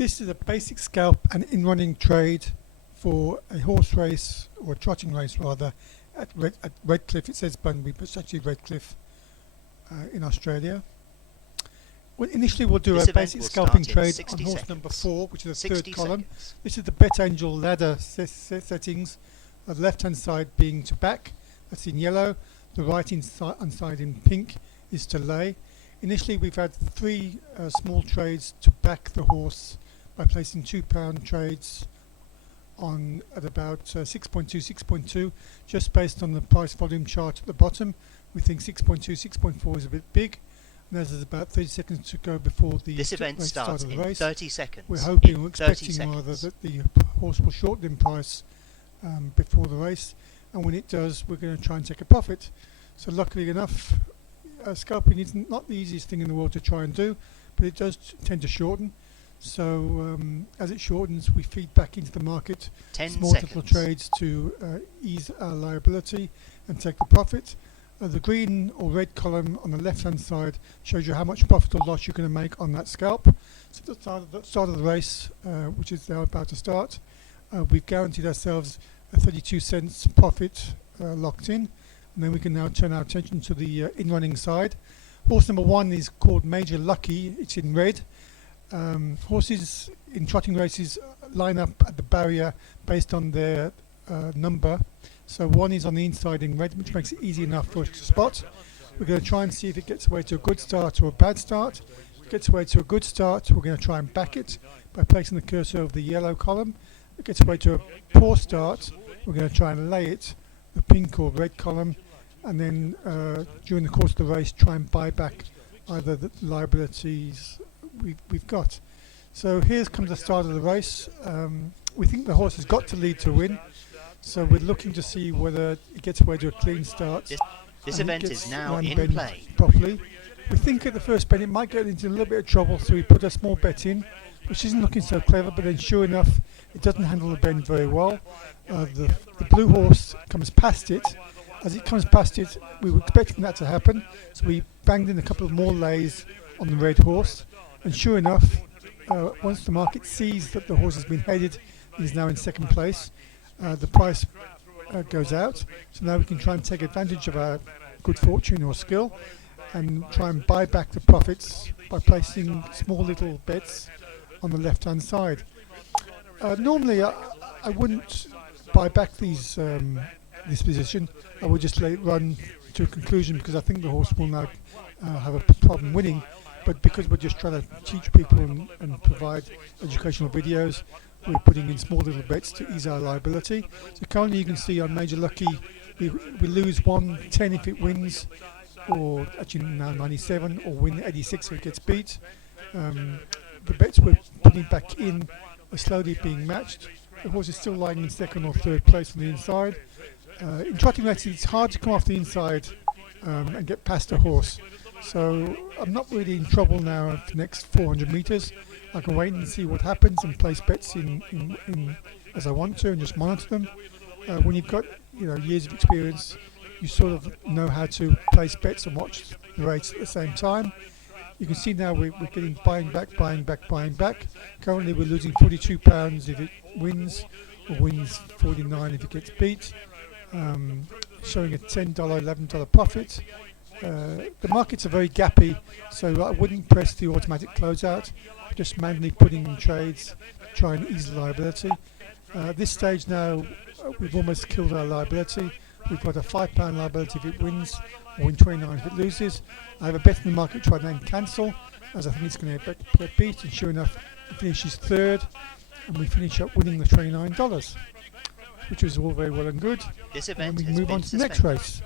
This is a basic scalp and in-running trade for a horse race, or a trotting race rather, at Redcliffe. It says Bunbury, but it's actually Redcliffe in Australia. Well, initially we'll do a basic scalping trade on horse number 4, which is the third column. This is the betangel ladder settings. The left hand side being to back, that's in yellow. The right hand side in pink is to lay. Initially we've had 3 small trades to back the horse by placing £2 trades on at about 6.2, 6.2, just based on the price volume chart at the bottom. We think 6.2, 6.4 is a bit big, and there's about 30 seconds to go before the this event starts in 30 seconds. We're hoping, we're expecting rather, that the horse will shorten in price before the race, and when it does, we're going to try and take a profit. So luckily enough, scalping is not the easiest thing in the world to try and do, but it does tend to shorten. So as it shortens, we feed back into the market small little trades to ease our liability and take the profit. The green or red column on the left hand side shows you how much profit or loss you're going to make on that scalp. So at the start of the race, which is now about to start, we've guaranteed ourselves a 32 cents profit locked in, and then we can now turn our attention to the in-running side. Horse number 1 is called Major Lucky. It's in red. Horses in trotting races line up at the barrier based on their number. So 1 is on the inside in red, which makes it easy enough for us to spot. We're going to try and see if it gets away to a good start or a bad start. If it gets away to a good start, we're going to try and back it by placing the cursor over the yellow column. If it gets away to a poor start, we're going to try and lay it, the pink or red column, and then during the course of the race try and buy back either the liabilities we've got. So here comes the start of the race. We think the horse has got to lead to win, so we're looking to see whether it gets away to a clean start. This event is now in play. Properly. We think at the first bet it might get into a little bit of trouble, so we put a small bet in, which isn't looking so clever, but then sure enough it doesn't handle the bend very well. The blue horse comes past it. As it comes past it, we were expecting that to happen, so we banged in a couple of more lays on the red horse, and sure enough, once the market sees that the horse has been headed and is now in second place, the price goes out. So now we can try and take advantage of our good fortune or skill and try and buy back the profits by placing small little bets on the left hand side. Normally I wouldn't buy back this position. I would just let it run to a conclusion, because I think the horse will now have a problem winning. But because we're just trying to teach people and provide educational videos, we're putting in small little bets to ease our liability. So currently you can see on Major Lucky we lose 110 if it wins, or actually now 97, or win 86 if it gets beat. The bets we're putting back in are slowly being matched. The horse is still lying in second or third place on the inside. In trotting races it's hard to come off the inside and get past a horse. So I'm not really in trouble now for the next 400 metres. I can wait and see what happens and place bets in as I want to and just monitor them. When you've got years of experience, you sort of know how to place bets and watch the race at the same time. You can see now we're getting buying back. Currently we're losing £42 if it wins, or wins 49 if it gets beat, showing a $10, $11 profit. The markets are very gappy, so I wouldn't press the automatic closeout, just manually putting in trades to try and ease liability. At this stage now we've almost killed our liability. We've got a £5 liability if it wins, or win 29 if it loses. I have a bet in the market trying to then cancel, as I think it's going to get beat, and sure enough it finishes third, and we finish up winning the $29, which was all very well and good. This event and we move on to the next race.